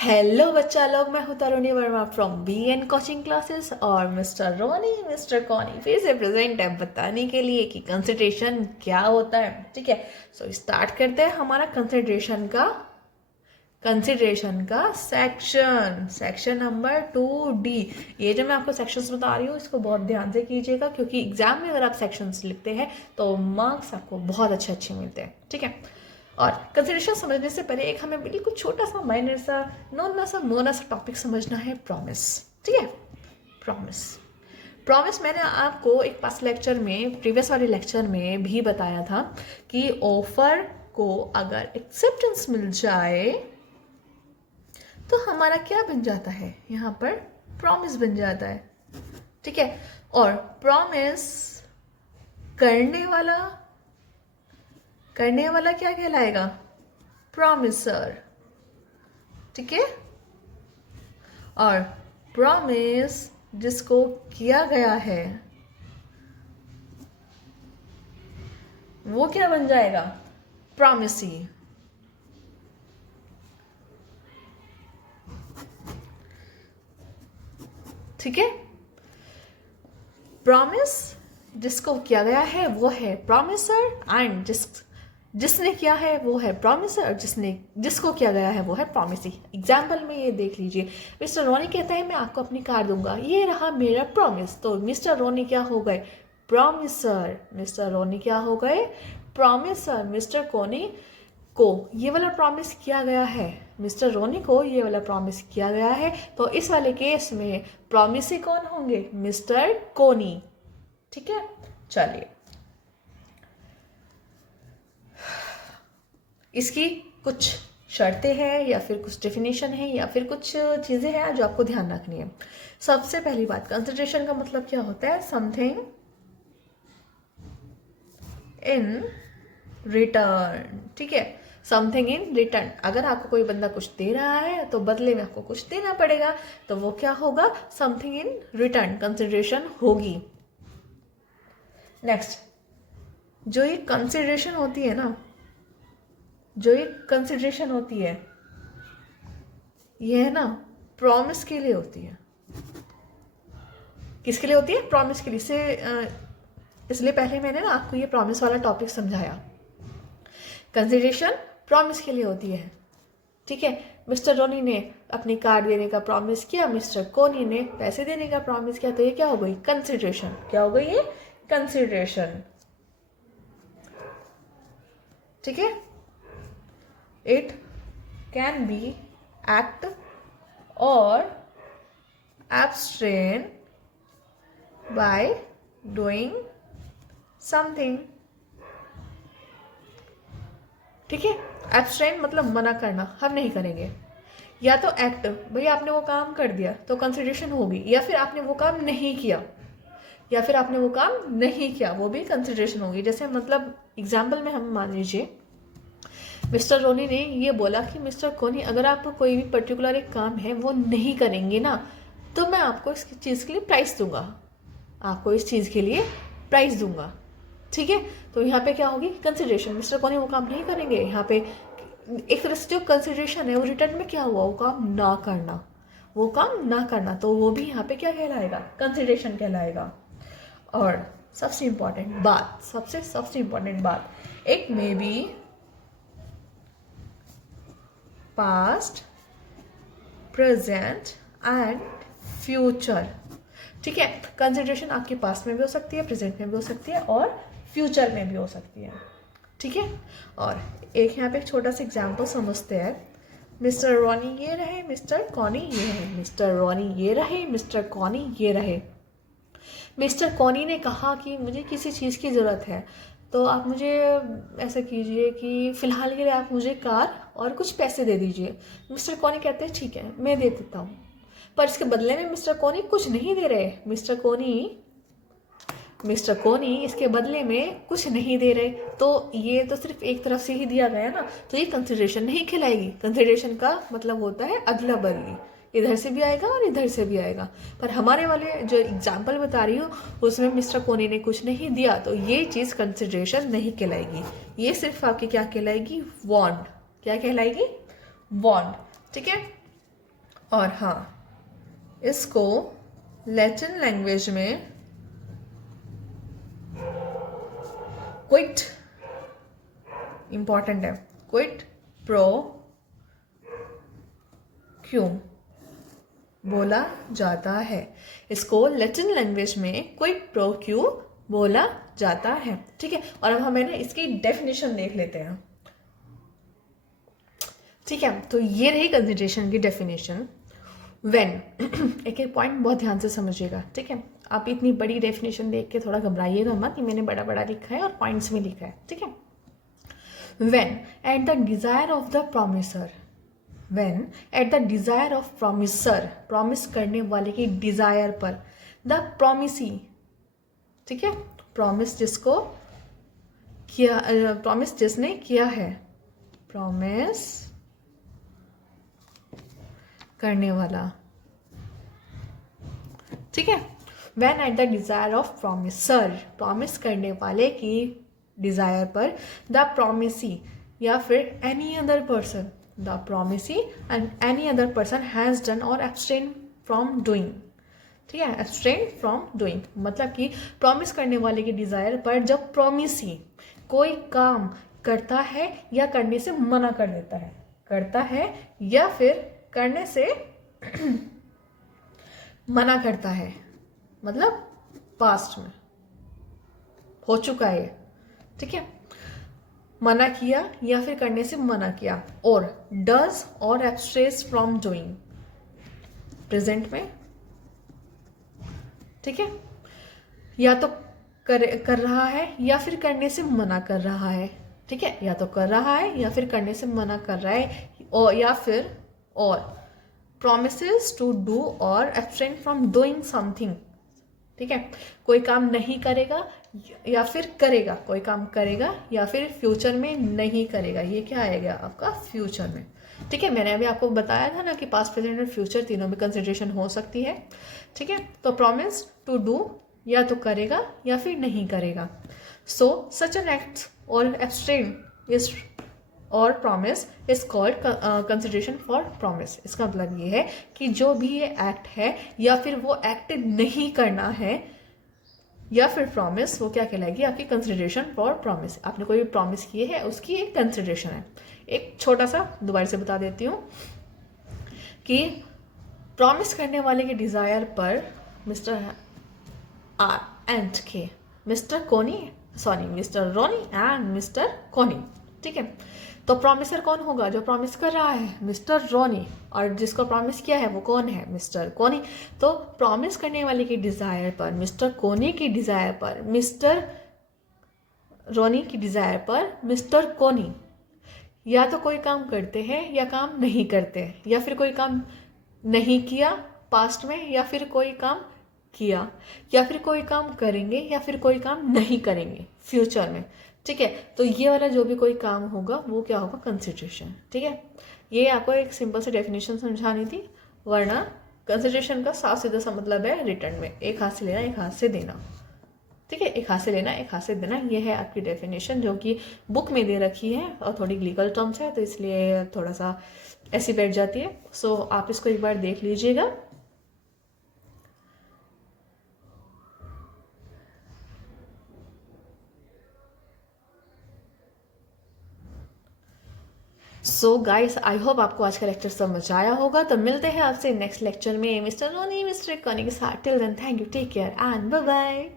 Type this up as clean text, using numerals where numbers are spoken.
Hello बच्चा लोग, मैं हूँ तरुणी Verma from BN coaching classes और मिस्टर रोनी मिस्टर कॉनी फिर से प्रेजेंट है बताने के लिए कि कंसंट्रेशन क्या होता है। ठीक है, सो स्टार्ट करते हैं हमारा कंसिडरेशन का सेक्शन नंबर 2D। ये जो मैं आपको सेक्शंस बता रही हूँ इसको बहुत ध्यान से कीजिएगा, क्योंकि एग्जाम में अगर आप सेक्शंस लिखते हैं तो मार्क्स आपको बहुत अच्छे मिलते हैं। ठीक है, और कंसिडरेशन समझने से पहले एक हमें बिल्कुल छोटा सा माइनर सा मोना सा टॉपिक समझना है, प्रॉमिस। ठीक है, प्रॉमिस प्रॉमिस मैंने आपको एक पास लेक्चर में, प्रीवियस वाले लेक्चर में भी बताया था कि ऑफर को अगर एक्सेप्टेंस मिल जाए तो हमारा क्या बन जाता है, यहाँ पर प्रॉमिस बन जाता है। ठीक है, और प्रॉमिस करने वाला क्या कहलाएगा, प्रॉमिसर। ठीक है, और प्रॉमिस जिसको किया गया है वो क्या बन जाएगा, प्रॉमिसी। ठीक है, प्रॉमिस जिसको किया गया है वो है प्रॉमिसर, एंड जिसने किया है वो है प्रॉमिसर, और जिसको किया गया है वो है प्रॉमिसी। एग्जाम्पल में ये देख लीजिए, मिस्टर रोनी कहते हैं मैं आपको अपनी कार दूंगा, ये रहा मेरा प्रॉमिस। तो मिस्टर रोनी क्या हो गए, प्रॉमिसर। मिस्टर रोनी क्या हो गए, प्रॉमिसर। मिस्टर कोनी को ये वाला प्रॉमिस किया गया है, मिस्टर रोनी को ये वाला प्रॉमिस किया गया है, तो इस वाले केस में प्रॉमिसी कौन होंगे, मिस्टर कोनी। ठीक है, चलिए इसकी कुछ शर्तें हैं या फिर कुछ डेफिनेशन है या फिर कुछ चीज़ें हैं जो आपको ध्यान रखनी है। सबसे पहली बात, कंसिडरेशन का मतलब क्या होता है, समथिंग इन रिटर्न। ठीक है, समथिंग इन रिटर्न। अगर आपको कोई बंदा कुछ दे रहा है तो बदले में आपको कुछ देना पड़ेगा, तो वो क्या होगा, समथिंग इन रिटर्न कंसिडरेशन होगी। नेक्स्ट, जो ये कंसिडरेशन होती है ना, जो ये कंसिडरेशन होती है ये है ना प्रॉमिस के लिए होती है। किसके लिए होती है, प्रॉमिस के लिए। इसलिए पहले मैंने ना आपको ये प्रॉमिस वाला टॉपिक समझाया। कंसिडरेशन प्रॉमिस के लिए होती है। ठीक है, मिस्टर रोनी ने अपनी कार देने का प्रॉमिस किया, मिस्टर कोनी ने पैसे देने का प्रॉमिस किया, तो ये क्या हो गई, कंसिडरेशन। क्या हो गई ये, कंसिडरेशन। ठीक है, इट कैन बी एक्ट और abstain by doing something। ठीक है, abstain मतलब मना करना, हम नहीं करेंगे। या तो एक्ट, भैया आपने वो काम कर दिया तो कंसिडरेशन होगी, या फिर आपने वो काम नहीं किया, वो भी कंसिडरेशन होगी। जैसे मतलब एग्जाम्पल में हम मान लीजिए मिस्टर रोनी ने ये बोला कि मिस्टर कोनी अगर आप कोई भी पर्टिकुलर एक काम है वो नहीं करेंगे ना, तो मैं आपको इस चीज़ के लिए प्राइस दूंगा। ठीक है, तो यहाँ पे क्या होगी, कंसिडरेशन। मिस्टर कोनी वो काम नहीं करेंगे, यहाँ पे एक तरह से जो कंसिडरेशन है वो रिटर्न में क्या हुआ, वो काम ना करना, तो वो भी यहाँ पे क्या कहलाएगा, कंसिडरेशन कहलाएगा। और सबसे इम्पोर्टेंट बात, it may be past, present and future. ठीक है, कंसिडरेशन आपके पास्ट में भी हो सकती है, प्रेजेंट में भी हो सकती है और फ्यूचर में भी हो सकती है। ठीक है, और एक यहाँ पे एक छोटा सा एग्जाम्पल समझते हैं। मिस्टर रोनी ये रहे, मिस्टर कॉनी ये रहे, मिस्टर रोनी ये रहे, मिस्टर कॉनी ये रहे। मिस्टर कॉनी ने कहा कि मुझे किसी चीज़ की ज़रूरत है, तो आप मुझे ऐसा कीजिए कि फ़िलहाल के लिए आप मुझे कार और कुछ पैसे दे दीजिए। मिस्टर कॉनी कहते हैं ठीक है मैं दे देता हूँ, पर इसके बदले में मिस्टर कॉनी कुछ नहीं दे रहे। मिस्टर कोनी इसके बदले में कुछ नहीं दे रहे, तो ये तो सिर्फ एक तरफ से ही दिया गया ना, तो ये कंसिडरेशन नहीं कहलाएगी। कंसिडरेशन का मतलब होता है अदला बदली, इधर से भी आएगा और इधर से भी आएगा। पर हमारे वाले जो एग्जाम्पल बता रही हूँ उसमें मिस्टर कोनी ने कुछ नहीं दिया, तो ये चीज़ कंसिडरेशन नहीं कहलाएगी। ये सिर्फ आपकी क्या कहलाएगी, वॉन्ड। क्या कहलाएगी, वॉन्ड। ठीक है, और हाँ, इसको लैटिन लैंग्वेज में क्विट, इंपॉर्टेंट है, क्विट प्रो क्यों बोला जाता है। इसको लैटिन लैंग्वेज में क्विट प्रो क्यों बोला जाता है। ठीक है, और अब हमें ना इसकी डेफिनेशन देख लेते हैं। ठीक है, तो ये रही कंसिडरेशन की डेफिनेशन। व्हेन एक एक पॉइंट बहुत ध्यान से समझिएगा। ठीक है, आप इतनी बड़ी डेफिनेशन देख के थोड़ा घबराइएगा मत, ये मैंने बड़ा बड़ा लिखा है और पॉइंट्स में लिखा है। ठीक है, when at the desire of the promiser, when at the desire of promisor, promise करने वाले की डिजायर पर, द प्रॉमिसी, ठीक है, प्रॉमिस जिसको किया, प्रॉमिस जिसने किया है, प्रॉमिस करने वाला। ठीक है, when at the desire of promisor, promise करने वाले की डिजायर पर, द प्रॉमिसी या फिर any other person, the promisee and any other person has done or abstain from doing. ठीक है, एब्सटेन फ्रॉम डूइंग मतलब कि प्रॉमिस करने वाले की डिजायर पर जब प्रॉमिसी कोई काम करता है या करने से मना कर देता है, करता है या फिर करने से मना करता है, मतलब पास्ट में हो चुका है। ठीक है, मना किया या फिर करने से मना किया। और डज और एब्स्ट्रेस फ्रॉम डूइंग, प्रेजेंट में। ठीक है, या तो कर रहा है या फिर करने से मना कर रहा है। ठीक है, या तो कर रहा है या फिर करने से मना कर रहा है, और या फिर और promises to do or abstain from doing something। ठीक है, कोई काम नहीं करेगा या फिर करेगा, कोई काम करेगा या फिर फ्यूचर में नहीं करेगा, ये क्या आएगा आपका फ्यूचर में। ठीक है, मैंने अभी आपको बताया था ना कि पास्ट प्रेजेंट और फ्यूचर तीनों में कंसिडरेशन हो सकती है। ठीक है, तो प्रॉमिस टू डू या तो करेगा या फिर नहीं करेगा। सो सच एन एक्ट और एब्सटेन इज और promise is called consideration for promise. इसका मतलब ये है कि जो भी ये एक्ट है या फिर वो एक्ट नहीं करना है या फिर प्रॉमिस, वो क्या कहलाएगी आपकी कंसिडरेशन फॉर प्रॉमिस। आपने कोई प्रॉमिस किए है उसकी एक कंसिडरेशन है। एक छोटा सा दोबारा से बता देती हूँ कि प्रॉमिस करने वाले के डिजायर पर मिस्टर आर एंड के, मिस्टर रोनी एंड मिस्टर कोनी। ठीक है, तो प्रॉमिसर कौन होगा? जो प्रॉमिस कर रहा है मिस्टर रोनी, और जिसको प्रॉमिस किया है वो कौन है? मिस्टर कोनी। तो प्रॉमिस करने वाले की डिजायर पर, मिस्टर कोनी की डिजायर पर, मिस्टर रोनी की डिजायर पर मिस्टर कोनी या तो कोई काम करते हैं या काम नहीं करते, या फिर कोई काम नहीं किया पास्ट में, या फिर कोई काम किया, या फिर कोई काम करेंगे या फिर कोई काम नहीं करेंगे फ्यूचर में। ठीक है, तो ये वाला जो भी कोई काम होगा वो क्या होगा? कंसिडरेशन। ठीक है, ये आपको एक सिंपल सी डेफिनेशन समझानी थी, वरना कंसिडरेशन का साफ सीधा सा मतलब है रिटर्न में एक हाथ से लेना एक हाथ से देना। ठीक है, एक हाथ से लेना एक हाथ से देना, ये है आपकी डेफिनेशन जो कि बुक में दे रखी है और थोड़ी लीगल टर्म्स है तो इसलिए थोड़ा सा ऐसी बैठ जाती है। सो आप इसको एक बार देख लीजिएगा। सो गाइस, आई होप आपको आज का लेक्चर समझ आया होगा। तो मिलते हैं आपसे नेक्स्ट लेक्चर में मिस्टर रोनी मिस्टर कॉनी के साथ। Till then thank you, take care and bye bye.